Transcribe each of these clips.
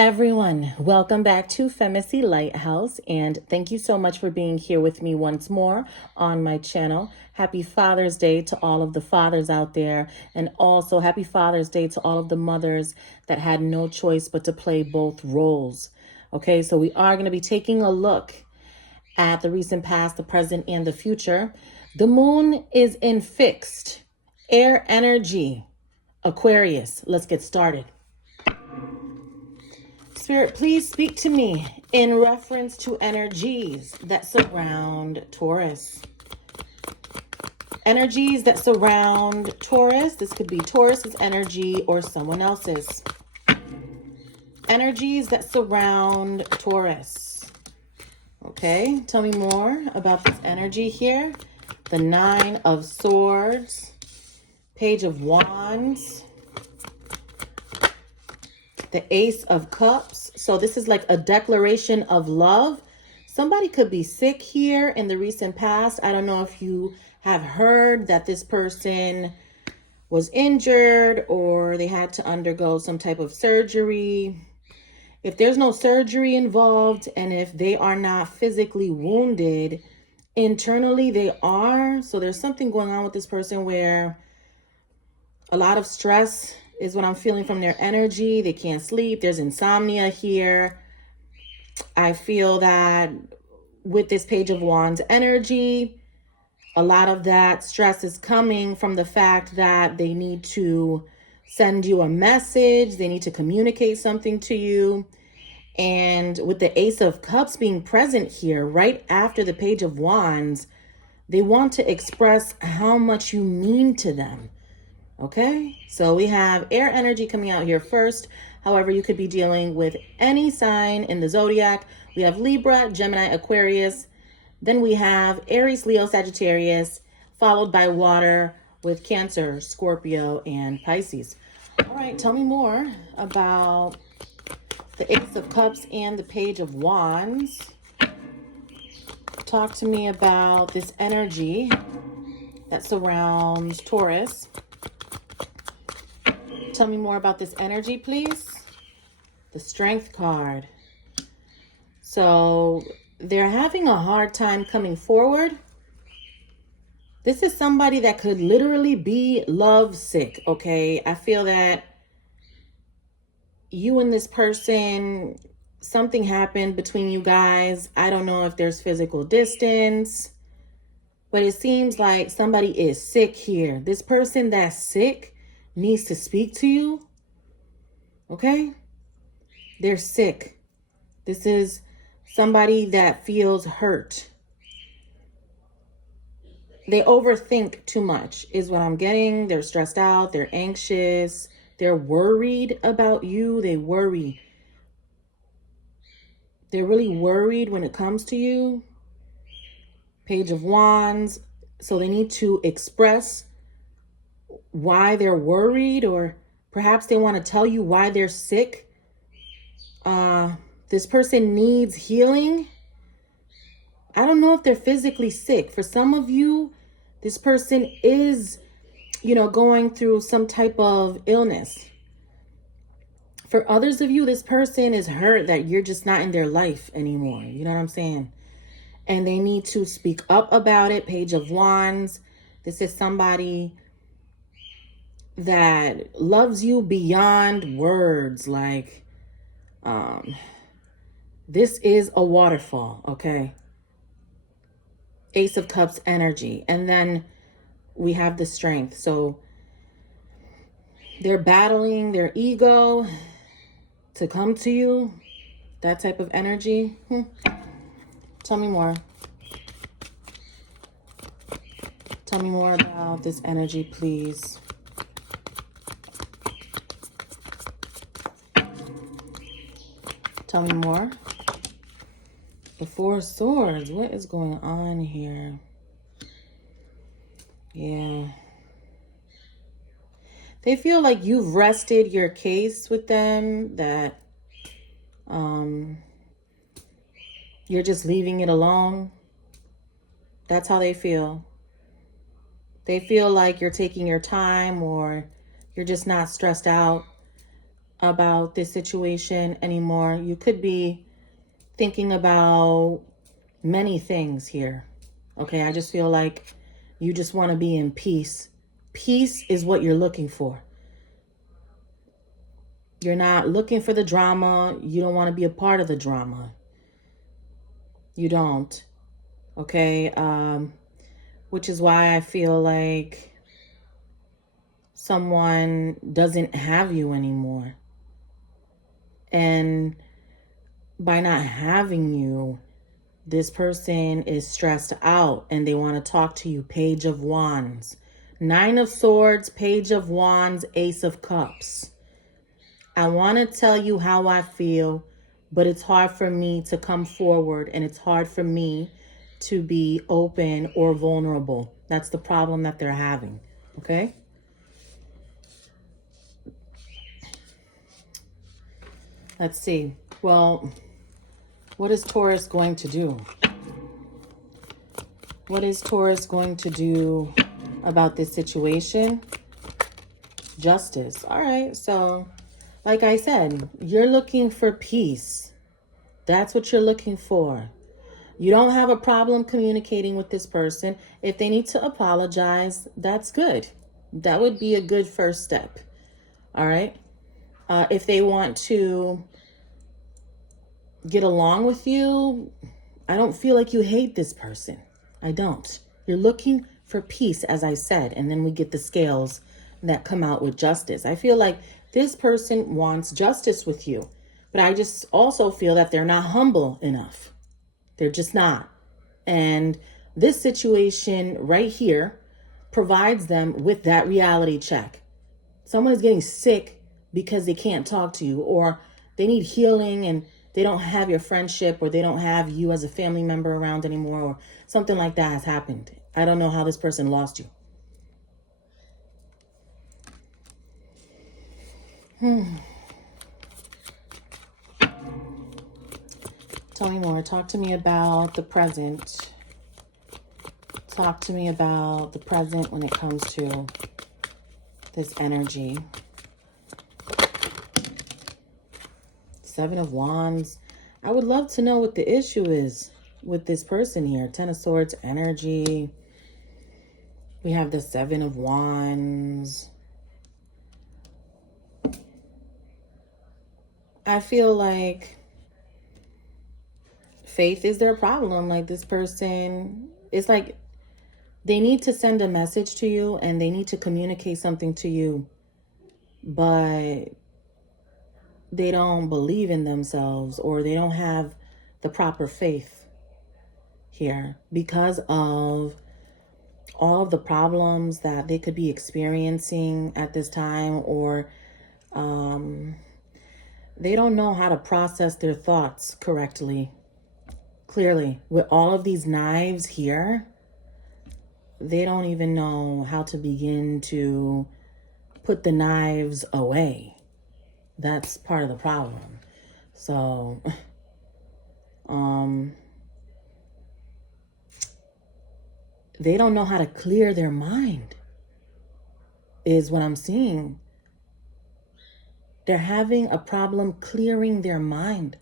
Everyone, welcome back to FEMACY'S Lighthouse, and thank you so much for being here with me once more on my channel. Happy Father's Day to all of the fathers out there, and also happy Father's Day to all of the mothers that had no choice but to play both roles. Okay, so we are going to be taking a look at the recent past, the present, and the future. The moon is in fixed air energy, Aquarius. Let's get started. Spirit, please speak to me in reference to energies that surround Taurus. Energies that surround Taurus. This could be Taurus's energy or someone else's. Energies that surround Taurus. Okay, tell me more about this energy here. The Nine of Swords, Page of Wands, the Ace of Cups. So this is like a declaration of love. Somebody could be sick here in the recent past. I don't know if you have heard that this person was injured or they had to undergo some type of surgery. If there's no surgery involved and if they are not physically wounded, internally they are. So there's something going on with this person where a lot of stress is what I'm feeling from their energy. They can't sleep. There's insomnia here. I feel that with this Page of Wands energy, a lot of that stress is coming from the fact that they need to send you a message. They need to communicate something to you. And with the Ace of Cups being present here, right after the Page of Wands, they want to express how much you mean to them. Okay, so we have air energy coming out here first. However, you could be dealing with any sign in the zodiac. We have Libra, Gemini, Aquarius. Then we have Aries, Leo, Sagittarius, followed by water with Cancer, Scorpio, and Pisces. All right, tell me more about the Ace of Cups and the Page of Wands. Talk to me about this energy that surrounds Taurus. Tell me more about this energy, please. The Strength card. So they're having a hard time coming forward. This is somebody that could literally be lovesick, okay? I feel that you and this person, something happened between you guys. I don't know if there's physical distance, but it seems like somebody is sick here. This person that's sick needs to speak to you. Okay? They're sick. This is somebody that feels hurt. They overthink too much is what I'm getting. They're stressed out. They're anxious. They're worried about you. They worry. They're really worried when it comes to you. Page of Wands. So they need to express why they're worried, or perhaps they want to tell you why they're sick. This person needs healing. I don't know if they're physically sick. For some of you, this person is, going through some type of illness. For others of you, this person is hurt that you're just not in their life anymore. You know what I'm saying? And they need to speak up about it. Page of Wands. This is somebody that loves you beyond words. Like, this is a waterfall, okay? Ace of Cups energy. And then we have the Strength. So they're battling their ego to come to you. That type of energy. Tell me more. Tell me more about this energy, please. Tell me more. The Four of Swords. What is going on here? Yeah. They feel like you've rested your case with them, that you're just leaving it alone. That's how they feel. They feel like you're taking your time, or you're just not stressed out. about this situation anymore. You could be thinking about many things here. Okay, I just feel like you just want to be in peace. Peace is what you're looking for. You're not looking for the drama. You don't want to be a part of the drama. You don't. Okay, which is why I feel like someone doesn't have you anymore. And by not having you, this person is stressed out and they want to talk to you. Page of Wands, Nine of Swords, Page of Wands, Ace of Cups. I want to tell you how I feel, but it's hard for me to come forward and it's hard for me to be open or vulnerable. That's the problem that they're having. Okay? Let's see. Well, what is Taurus going to do? What is Taurus going to do about this situation? Justice. All right. So, like I said, you're looking for peace. That's what you're looking for. You don't have a problem communicating with this person. If they need to apologize, that's good. That would be a good first step. All right. If they want to get along with you, I don't feel like you hate this person. I don't. You're looking for peace, as I said, and then we get the scales that come out with justice. I feel like this person wants justice with you, but I just also feel that they're not humble enough. They're just not. And this situation right here provides them with that reality check. Someone is getting sick because they can't talk to you, or they need healing and they don't have your friendship, or they don't have you as a family member around anymore, or something like that has happened. I don't know how this person lost you. Tell me more. Talk to me about the present. Talk to me about the present when it comes to this energy. Seven of Wands. I would love to know what the issue is with this person here. Ten of Swords energy. We have the Seven of Wands. I feel like faith is their problem. Like this person, it's like they need to send a message to you and they need to communicate something to you, but they don't believe in themselves, or they don't have the proper faith here because of all of the problems that they could be experiencing at this time, or they don't know how to process their thoughts correctly. Clearly, with all of these knives here, they don't even know how to begin to put the knives away. That's part of the problem. So, they don't know how to clear their mind, is what I'm seeing. They're having a problem clearing their mind.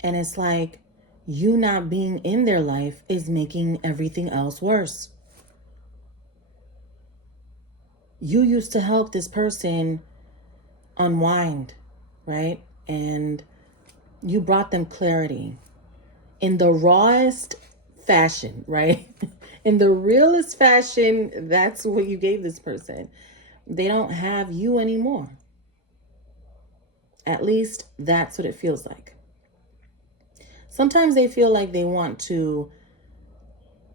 And it's like you not being in their life is making everything else worse. You used to help this person unwind, right? And you brought them clarity in the rawest fashion, right? In the realest fashion, that's what you gave this person. They don't have you anymore. At least that's what it feels like. Sometimes they feel like they want to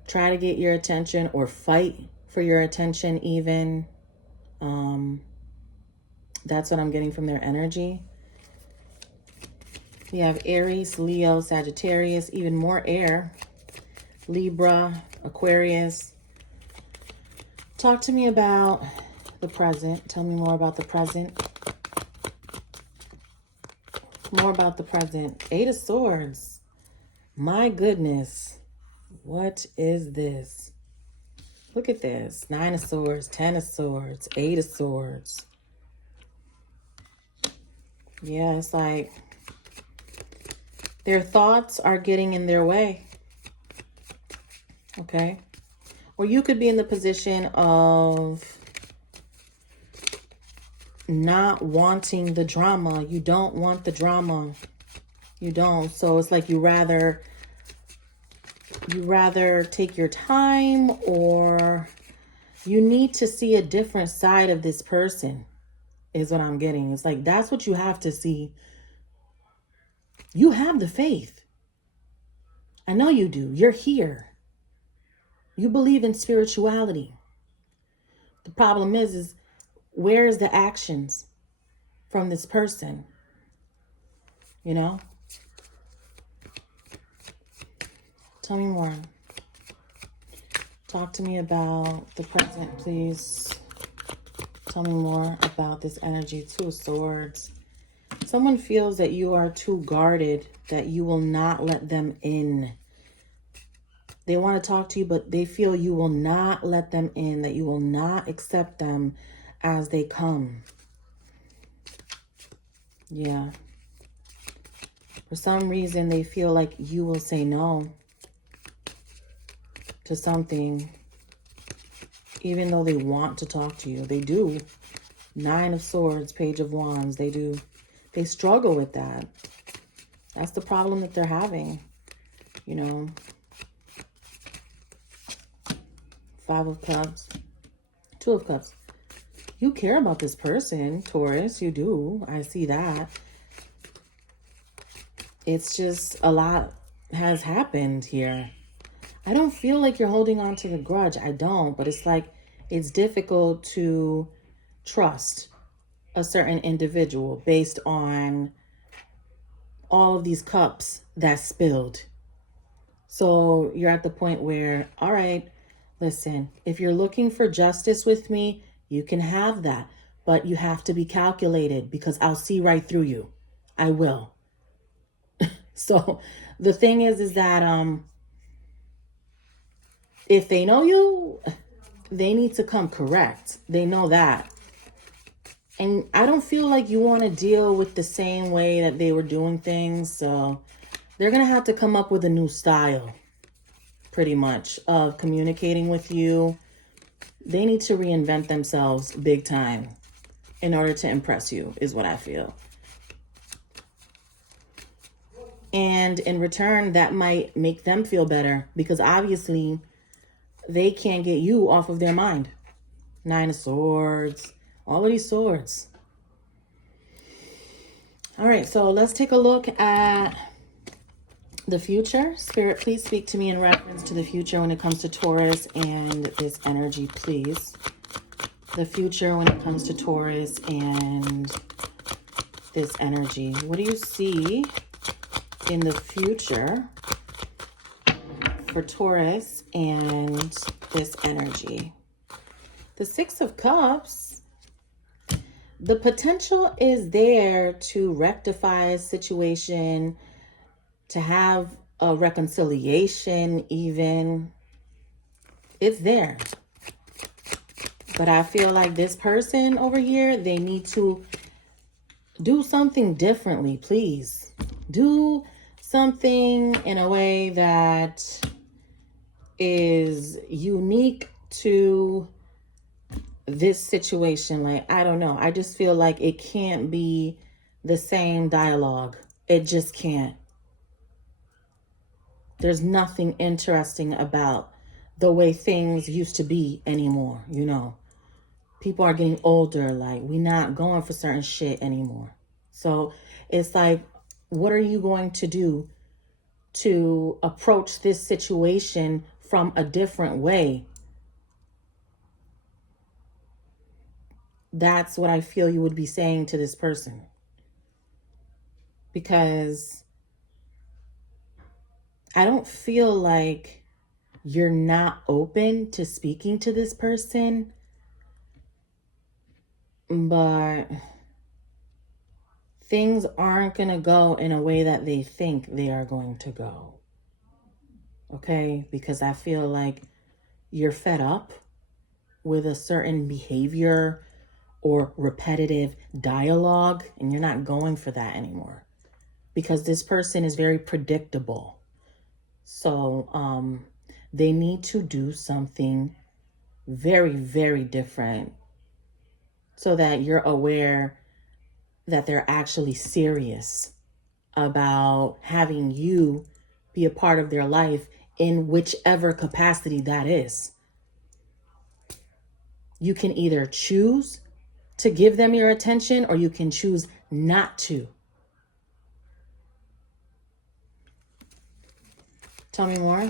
try to get your attention or fight for your attention even. That's what I'm getting from their energy. We have Aries, Leo, Sagittarius, even more air. Libra, Aquarius. Talk to me about the present. Tell me more about the present. More about the present. Eight of Swords. My goodness. What is this? Look at this. Nine of Swords, Ten of Swords, Eight of Swords. Yeah, it's like their thoughts are getting in their way. Okay. Or you could be in the position of not wanting the drama. You don't want the drama. You don't. So it's like you rather take your time, or you need to see a different side of this person is what I'm getting. It's like that's what you have to see. You have the faith. I know you do. You're here. You believe in spirituality. The problem is where is the actions from this person? You know? Tell me more. Talk to me about the present, please. Tell me more about this energy. Two of Swords. Someone feels that you are too guarded, that you will not let them in. They want to talk to you, but they feel you will not let them in, that you will not accept them as they come. Yeah. For some reason, they feel like you will say no to something, even though they want to talk to you. They do. Nine of Swords, Page of Wands. They do. They struggle with that. That's the problem that they're having. You know. Five of Cups. Two of Cups. You care about this person, Taurus. You do. I see that. It's just a lot has happened here. I don't feel like you're holding on to the grudge. I don't. But it's like it's difficult to trust a certain individual based on all of these cups that spilled. So you're at the point where, all right, listen, if you're looking for justice with me, you can have that. But you have to be calculated because I'll see right through you. I will. So the thing is that if they know you, they need to come correct. They know that. And I don't feel like you want to deal with the same way that they were doing things. So they're going to have to come up with a new style, pretty much, of communicating with you. They need to reinvent themselves big time in order to impress you, is what I feel. And in return, that might make them feel better because obviously they can't get you off of their mind. Nine of Swords, all of these swords. All right, so let's take a look at the future. Spirit, please speak to me in reference to the future when it comes to Taurus and this energy, please. The future when it comes to Taurus and this energy. What do you see in the future for Taurus and this energy? The Six of Cups. The potential is there to rectify a situation, to have a reconciliation even. It's there. But I feel like this person over here, they need to do something differently, please. Do something in a way that is unique to this situation. Like, I don't know. I just feel like it can't be the same dialogue. It just can't. There's nothing interesting about the way things used to be anymore, you know. People are getting older. Like, we're not going for certain shit anymore. So it's like, what are you going to do to approach this situation from a different way? That's what I feel you would be saying to this person. Because I don't feel like you're not open to speaking to this person, but things aren't going to go in a way that they think they are going to go. Okay? Because I feel like you're fed up with a certain behavior or repetitive dialogue, and you're not going for that anymore because this person is very predictable. So they need to do something very, very different so that you're aware that they're actually serious about having you be a part of their life in whichever capacity that is. You can either choose to give them your attention or you can choose not to. Tell me more.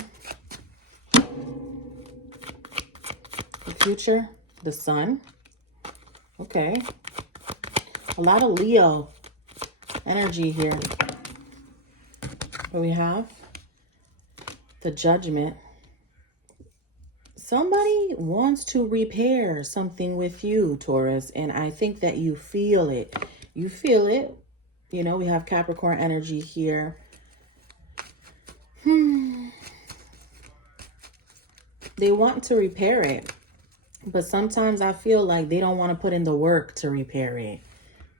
The future, the sun. Okay. A lot of Leo energy here. What we have? The Judgment. Somebody wants to repair something with you, Taurus, and I think that you feel it. You feel it. You know, we have Capricorn energy here. They want to repair it, but sometimes I feel like they don't want to put in the work to repair it.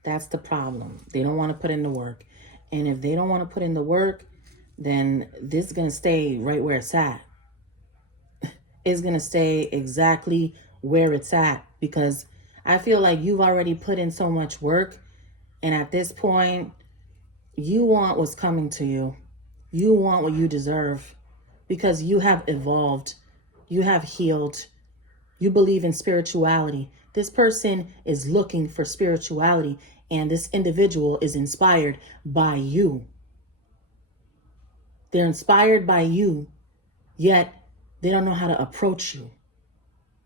That's the problem. They don't want to put in the work. And if they don't want to put in the work, then this is going to stay right where it's at. It's going to stay exactly where it's at because I feel like you've already put in so much work. And at this point, you want what's coming to you. You want what you deserve because you have evolved. You have healed. You believe in spirituality. This person is looking for spirituality, and this individual is inspired by you. They're inspired by you, yet they don't know how to approach you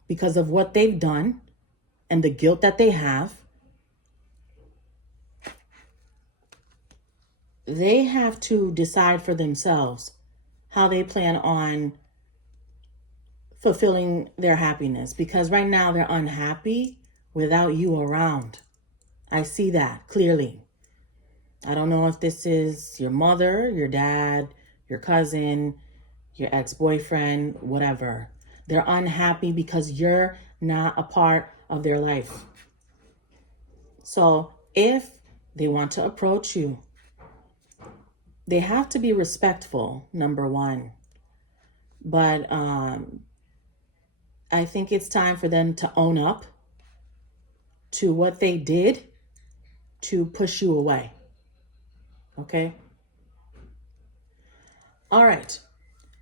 because of what they've done and the guilt that they have. They have to decide for themselves how they plan on fulfilling their happiness because right now they're unhappy without you around. I see that clearly. I don't know if this is your mother, your dad, your cousin, your ex-boyfriend, whatever. They're unhappy because you're not a part of their life. So if they want to approach you, they have to be respectful, number one. But I think it's time for them to own up to what they did to push you away. Okay? All right.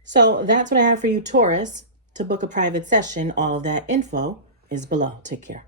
So that's what I have for you, Taurus. To book a private session, all of that info is below. Take care.